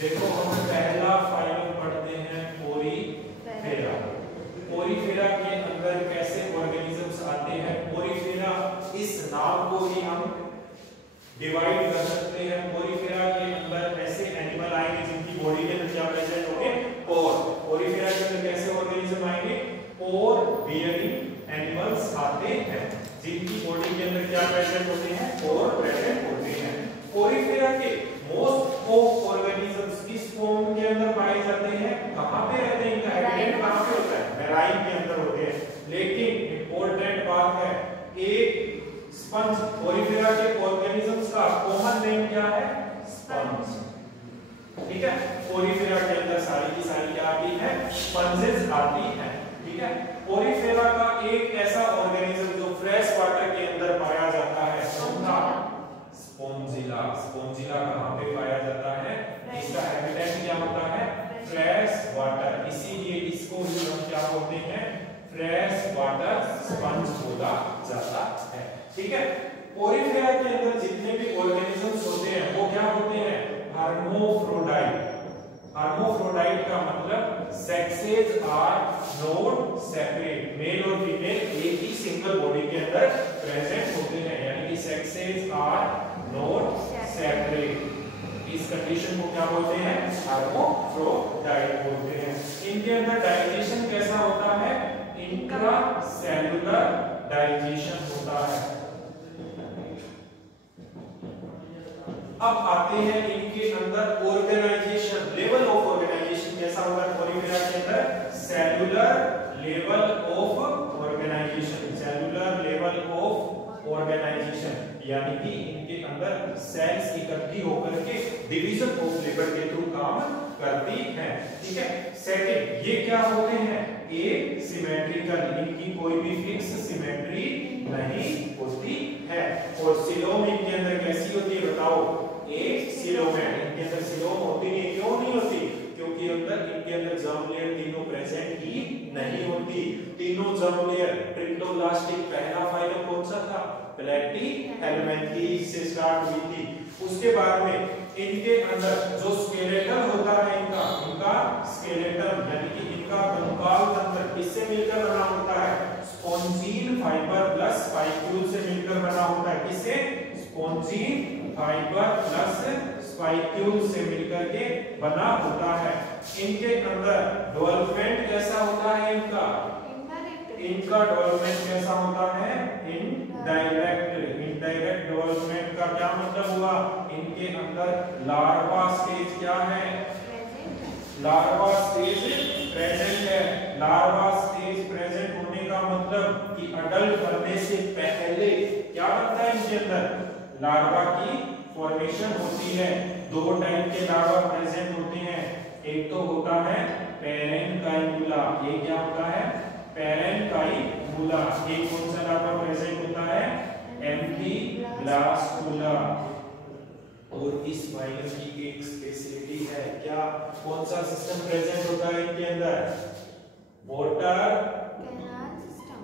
देखो हम पहला फाइलम पढ़ते हैं पोरीफेरा। पोरीफेरा के अंदर कैसे ऑर्गेनिजम्स आते हैं, पोरीफेरा इस नाम को ही हम डिवाइड कर सकते हैं। पोरीफेरा के अंदर ऐसे एनिमल आएंगे जिनकी बॉडी के अंदर क्या प्रेजेंट होंगे, पोर। पोरीफेरा के अंदर कैसे ऑर्गेनिज्म आएंगे, पोर बियरिंग एनिमल्स आते हैं जिनकी बॉडी के अंदर क्या प्रेजेंट होते हैं, पोर प्रेजेंट होते हैं। पोरीफेरा के मोस्ट ऑफ ऑर्गेनिजम्स किस फॉर्म के अंदर पाए जाते हैं, कहां पे रहते हैं, इनका हैबिटेट कहां पे होता है, मैराइन के अंदर होते हैं। लेकिन इंपॉर्टेंट बात है, एक स्पंज, पोरीफेरा के ऑर्गेनिजम्स का कॉमन नेम क्या है, स्पंज। ठीक है, पोरीफेरा के अंदर सारी की सारी क्या आती है, स्पंजेस आती हैं। ठीक है, पोरीफेरा का एक ऐसा ऑर्गेनिज्म जो फ्रेश वाटर के अंदर पाया जाता है, स्पोंजिला। स्पोंजिला कहां पे पाया जाता है, इसका हैबिटेट क्या होता है, फ्रेश वाटर, इसीलिए इसको ही हम क्या बोलते हैं, फ्रेश वाटर स्पंज बोला जाता है। ठीक है, पोरीफेरा के अंदर जितने भी ऑर्गेनिजम्स होते हैं वो क्या होते हैं, हर्माफ्रोडाइट। हर्माफ्रोडाइट का मतलब sexes are not separate, male और फीमेल एक ही सिंगल बॉडी के अंदर प्रेजेंट होते हैं, यानी कि सेक्सेस आर नॉट सेपरेट। इस कंडीशन को क्या बोलते हैं, हर्माफ्रोडाइट बोलते हैं। इनके अंदर डाइजेशन कैसा होता है, इंट्रासेल्युलर डाइजेशन होता है। अब आते हैं इनके अंदर ऑर्गेनाइजेशन, लेवल ऑफ ऑर्गेनाइजेशन कैसा होगा पोरीफेरा के अंदर, cellular level of organisation, cellular level of organisation, यानी कि इनके अंदर सेल्स इकट्ठी होकर के डिवीजन ऑफ लेबर के थ्रू काम करती हैं। ठीक है, सेकंड ये क्या होते हैं, ए सिमेट्रिकल, इनकी कोई भी फिक्स सिमेट्री नहीं होती है। और सिलोम इनके अंदर कैसी होती है बताओ, एक सिलोम है, इनके अंदर सिलोम होती नहीं, क्यों नहीं होती, क्योंकि इनके अंदर जर्म लेयर तीनों प्रेजेंट ही नहीं होती। तीनों जर्म लेयर ट्रिप्टोब्लास्टिक, पहला फाइलम कौन सा था, प्लैटीहेलमिन्थी से स्टार्ट हुई थी। उसके बाद में इनके अंदर जो स्केलेटन होता है इनका स्केलेटन, यानी कि इनका कंकाल तंत्र किससे मिलकर बना होता है, स्पॉन्जीन फाइबर प्लस स्पाइक्यूल से मिलकर बना होता है। किससे, स्पॉन्जीन फाइबर प्लस स्पाइक्यूल से मिलकर के बना होता है। इनके अंदर डेवलपमेंट कैसा होता है, इनका डेवलपमेंट कैसा होता है, इनडायरेक्ट। इनडायरेक्ट डेवलपमेंट का क्या मतलब हुआ, इनके अंदर लार्वा स्टेज क्या है, लार्वा स्टेज प्रेजेंट है। लार्वा स्टेज प्रेजेंट होने का मतलब कि अडल्ट बनने से पहले क्या बनता है, इनके अंदर लार्वा की फॉर्मेशन होती है। दो टाइप के लार्वा प्रेजेंट होते हैं, एक तो होता है पैरेन्काइमुला, ये क्या होता है, पैरेन्काइमुला। ये कौन सा लार्वा प्रेजेंट होता है, एम्फीब्लास्टुला। और इस फाइलम की एक स्पेशलिटी है, क्या, कौन सा सिस्टम प्रेजेंट होता है इनके अंदर, वाटर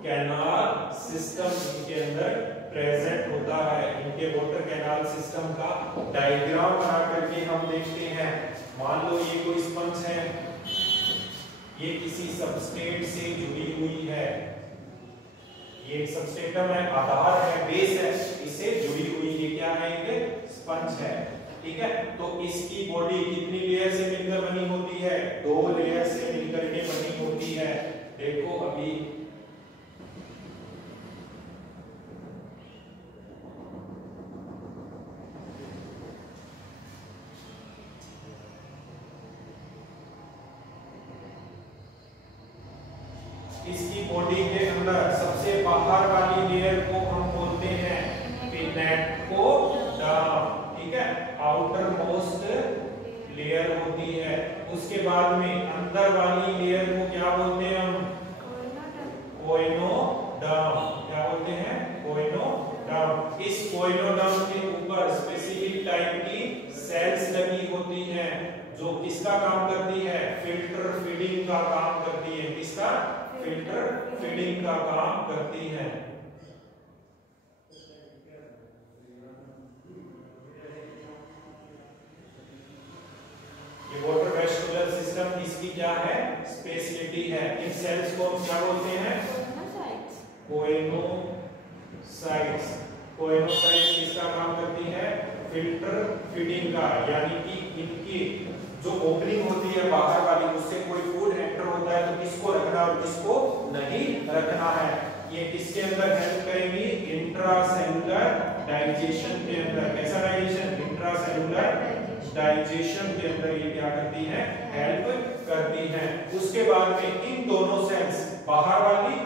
कैनाल सिस्टम इनके अंदर प्रेजेंट होता है। इनके वाटर कैनाल सिस्टम का डायग्राम बना करके हम देखते हैं। मान लो ये कोई स्पंज है, ये किसी सबस्ट्रेट से जुड़ी हुई है, ये सबस्ट्रेटम है, आधार है, बेस है, इससे जुड़ी हुई, ये क्या है, एक स्पंज है। ठीक है, तो इसकी बॉडी कितनी लेयर से मिलकर बनी होती है, दो लेयर से मिलकर के बनी होती है। देखो अभी इसकी बॉडी के अंदर सबसे बाहर वाली लेयर को हम बोलते हैं पिनेटोडर्म। ठीक है, आउटर मोस्ट लेयर होती है। उसके बाद में अंदर वाली लेयर को क्या बोलते हैं हम, कोइनोडर्म। क्या बोलते हैं, कोइनोडर्म। इस कोइनोडर्म के ऊपर स्पेसिफिक टाइप की सेल्स लगी होती हैं जो किसका काम करती है, फिल्टर फीडिंग का काम करती है। किसका, फिल्टर फीडिंग का काम करती है। इसकी क्या है, स्पेशलिटी है। इन सेल्स को हम क्या बोलते हैं, कोइनोसाइट्स। कोइनोसाइट्स किसका काम करती है, फिल्टर फीडिंग का, यानी कि इनकी जो ओपनिंग होती है बाहर वाली, उससे कोई फूड एंटर होता है तो किसको रखना और किसको नहीं रखना है। ये किसके अंदर हेल्प करेंगी, इंट्रासेल्युलर डाइजेशन के अंदर। कैसा डाइजेशन, इंट्रासेल्युलर डाइजेशन के अंदर ये क्या करती है, हेल्प करती है। उसके बाद में इन दोनों सेल्स, बाहर वाली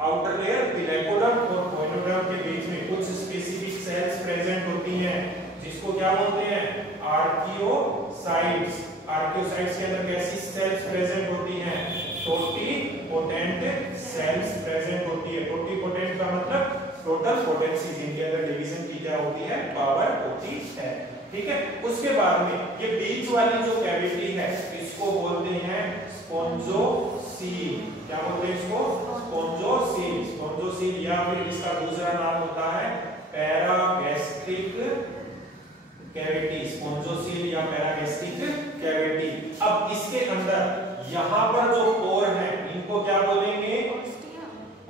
आउटर लेयर पिलेकोडर्म और कोइनोडर्म के बीच में कुछ स्पेसिफिक सेल्स प्रेजेंट होती हैं, जिसको क्या बोलते हैं, आर्कियोसाइट्स। आर्कियोसाइट्स के अंदर कैसी सेल्स प्रेजेंट होती हैं, टोटिपोटेंट सेल्स प्रेजेंट होती है। टोटिपोटेंट का मतलब टोटल पोटेंसी, जिनके अंदर डिवीजन की क्या होती है, पावर होती है। ठीक है। उसके बाद में ये बीच वाली जो कैविटी है इसको बोलते हैं स्पोंजोसील। क्या बोलते हैं इसको, स्पोंजोसील। स्पोंजोसील या फिर इसका दूसरा नाम होता है पैरागैस्ट्रिक कैविटी। स्पोंजोसील या पैरागैस्ट्रिक कैविटी। अब इसके अंदर यहाँ पर जो पोर है इनको क्या बोलेंगे,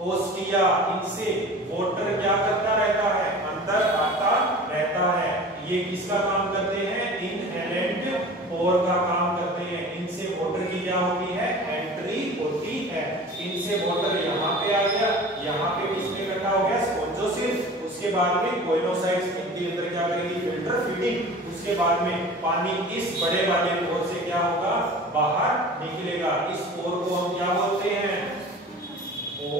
ओस्टिया। इनसे वाटर क्या करता रहता है, अंदर आता रहता है। ये किसका काम करते हैं, इनहेलेंट पोर का काम करते हैं। इनसे वाटर की क्या होती है, एंट्री होती है। इनसे वाटर यहाँ पे आ गया, यहाँ पे किसमें इकट्ठा हो गया, स्पोंजोसील। उसके बाद में कोइनोसाइट्स इनके अंदर क्या करेगी, फिल्टर फीडिंग। उसके बाद में पानी इस बड़े वाले पोर से क्या होगा, बाहर निकलेगा। इस पोर को हम क्या बोलते हैं,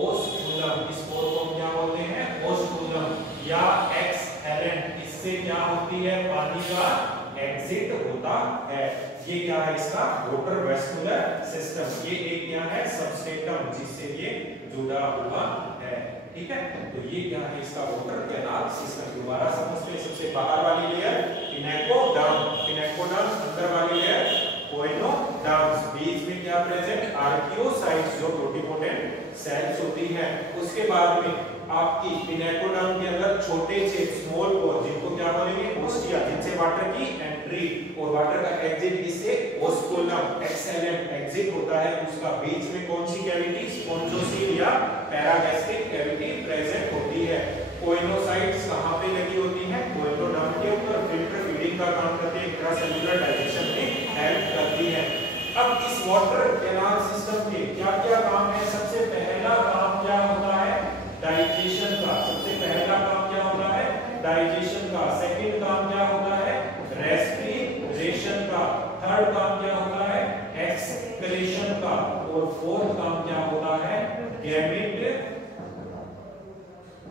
ओस्टुलम। इस पोर को हम क्या बोलते हैं, ओस्टुलम या एक्सहेलेंट। इससे क्या होती है, पानी का एग्जिट होता है। ये क्या है, इसका वाटर वेस्कुलर सिस्टम। ये एक क्या है, सबस्ट्रेटम, जिससे ये जुड़ा हुआ है। ठीक है। तो ये क्या है, इसका वाटर कैनाल सिस्टम। दोबारा समझते हैं। सबसे बाहर वाली लेयर पिनेकोडर्म, पिनेकोडर्म अंदर वाली लेयर कोइनोडर्म, बीच में क्या प्रेजेंट, आर्कियोसाइट्स जो टोटिपोटेंट सेल्स होती हैं। उसके बाद में आपकी पिनेकोडर्म के अंदर छोटे से स्मॉल पोर, जिनको क्या बोलेंगे, ओस्टिया, जिनसे वाटर की एंट्री और वाटर का एग्जिट इससे ओस्टुलम, एक्सहेलेंट एग्जिट होता है उसका। बीच में कौन सी कैविटी, स्पोंजोसील या पैरागैस्ट्रिक कैविटी प्रेजेंट होती है। कोइनोसाइट्स कहां पे लगी होती है, कोइनोडर्म के ऊपर, फिल्टर फीडिंग का काम करती है, इंट्रासेल्युलर डाइजेशन में हेल्प करती है। अब इस वाटर कैनाल सिस्टम के क्या-क्या काम है, सबसे पहला काम क्या होता है, डाइजेशन का। सबसे पहला काम क्या होता है, डाइजेशन का। सेकंड काम क्या होता है, रेस्पिरेशन का। थर्ड काम क्या होता है, एक्सक्रीशन का। और फोर्थ काम क्या होता है, गैमेट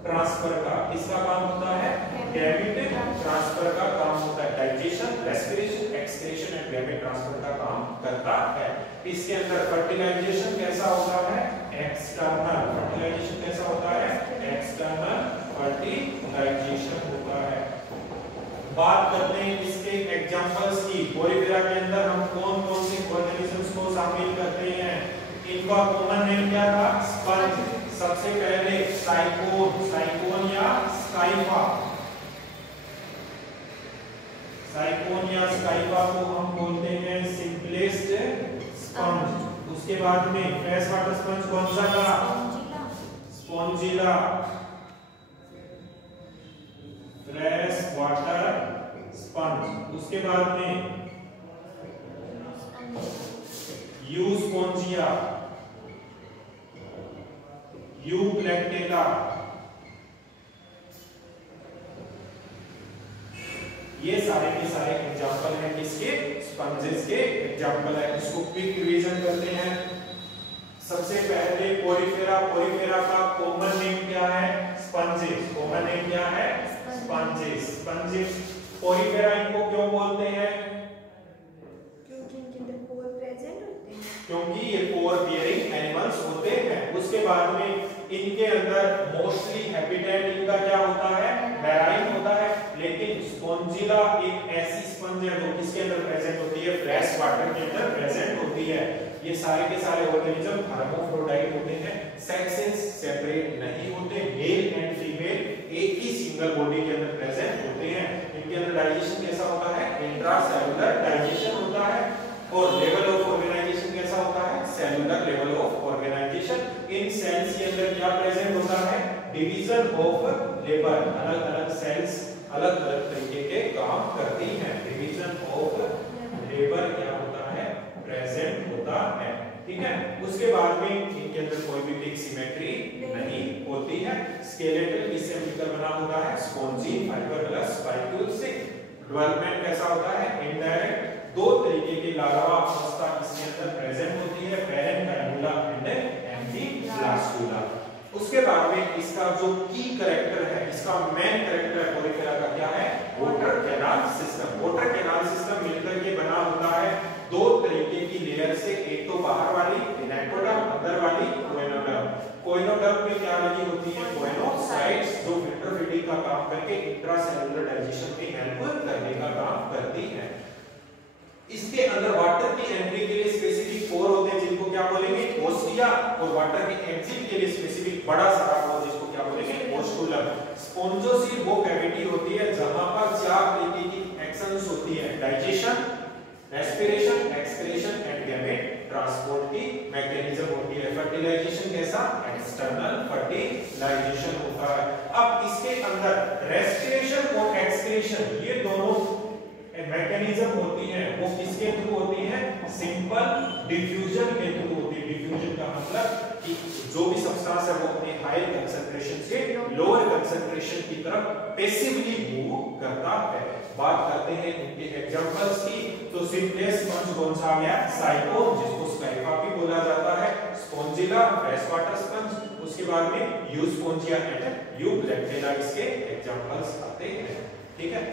ट्रांसफर का। किसका काम होता है, गैमेट ट्रांसफर का काम होता है। Digestion, respiration, excretion and gamete transfer का काम करता है। इसके अंदर फर्टिलाइजेशन कैसा होता है, एक्सटर्नल। फर्टिलाइजेशन कैसा होता है, एक्सटर्नल फर्टिलाइजेशन होता है। बात करते हैं इसके एग्जांपल्स की। पोरिफेरा के अंदर हम कौन-कौन से ऑर्गेनिजम्स को शामिल करते हैं, इनका कॉमन नेम क्या था, स्पंज। सबसे पहले साइकोन, साइकोन या स्काइफा। साइकोन या स्काइफा को हम बोलते हैं सिंपलेस्ट स्पंज। उसके बाद में फ्रेश वाटर स्पंज कौन सा था, स्पॉन्जिला, फ्रेश वाटर स्पंज। उसके बाद में यूस्पोंजिया, यूप्लेक्टेला। ये सारे के सारे एग्जांपल हैं किसके, स्पंजेस के एग्जांपल है। इसको क्विक रिवीजन करते हैं। सबसे पहले पोरिफेरा। पोरिफेरा का कॉमन नेम क्या है, स्पंजेस। कॉमन नेम क्या है, स्पंजेस। स्पंजेस पोरिफेरा इनको क्यों बोलते हैं, क्योंकि इनके अंदर पोर प्रेजेंट होते हैं, क्योंकि ये पोर बियरिंग एनिमल्स होते हैं। उसके बाद में इनके अंदर मोस्टली हैबिटेट इनका क्या होता है, मैराइन होता है। लेकिन स्पॉन्जिला एक ऐसी स्पंज है जो किसके अंदर प्रेजेंट होती है, फ्रेश वाटर के अंदर प्रेजेंट होती है। ये सारे के सारे ऑर्गेनिज्म हर्माफ्रोडाइट होते हैं, सेक्सेस सेपरेट नहीं होते, मेल एंड फीमेल एक ही सिंगल बॉडी के अंदर प्रेजेंट होते हैं। इनके अंदर डाइजेशन कैसा होता है, इंट्रासेल्युलर डाइजेशन होता है। और लेवल ऑफ ऑर्गेनाइजेशन कैसा डिवीजन ऑफ लेबर, अलग अलग सेल्स अलग अलग तरीके के काम करती हैं। डिवीजन ऑफ लेबर क्या होता है, प्रेजेंट होता है। ठीक है, उसके बाद में इनके अंदर कोई भी बिग सिमेट्री नहीं होती है। स्केलेटल किससे मिलकर बना होता है, स्पॉन्जी फाइबर प्लस स्पाइक्यूल से। डेवलपमेंट कैसा होता है, इनडायरेक्ट, दो तरीके की लार्वा अवस्था इसके अंदर प्रेजेंट होती है, parent cannula and amphi blastula. उसके बाद में इसका जो की कैरेक्टर है, इसका मेन कैरेक्टर पोरिफेरा का क्या है, water canal system. Water canal system मिलकर के बना होता है दो तरीके की लेयर से, एक तो बाहर वाली इनेक्टोडर्म, अंदर वाली कोइनोडर्म। कोइनोडर्म में क्या लगी होती है, कोइनोसाइट्स, जो फिल्टर फीडिंग का काम करके इंट्रासेल्युलर डाइजेशन की हेल्प करने का काम करती है। इसके अंदर वाटर की एंट्री के लिए स्पेसिफिक पोर होते हैं जिनको क्या बोलेंगे, ओस्टिया, और वाटर की एग्जिट के लिए स्पेसिफिक बड़ा सारा पोर जिसको क्या बोलेंगे, ओस्टुलम। स्पोंजोसील वो कैविटी होती है जहां पर चार तरीके की एक्शंस होती है, digestion, respiration, excretion and gamete transport की मैकेनिज्म होती है। फर्टिलाइजेशन कैसा, एक्सटर्नल फर्टिलाइजेशन होता है। अब इसके अंदर रेस्पिरेशन और एक्सक्रीशन ये दोनों मैकेनिज्म होती है, वो किसके थ्रू होती है, सिंपल डिफ्यूजन के थ्रू होती है। डिफ्यूजन का मतलब कि जो भी सब्सटेंस है वो अपने हाई कंसंट्रेशन से लोअर कंसंट्रेशन की तरफ पैसिवली मूव करता है। बात करते हैं इनके एग्जांपल्स की, तो सिंपलेस्ट स्पंज कौन सा आ गया, साइकोन, जिसको स्काइफा भी बोला जाता है, स्पॉन्जिला फ्रेश वाटर स्पंज, उसके बाद में यूस्पोंजिया एंड यूब्लेक्टेला इसके एग्जांपल्स आते हैं। ठीक है,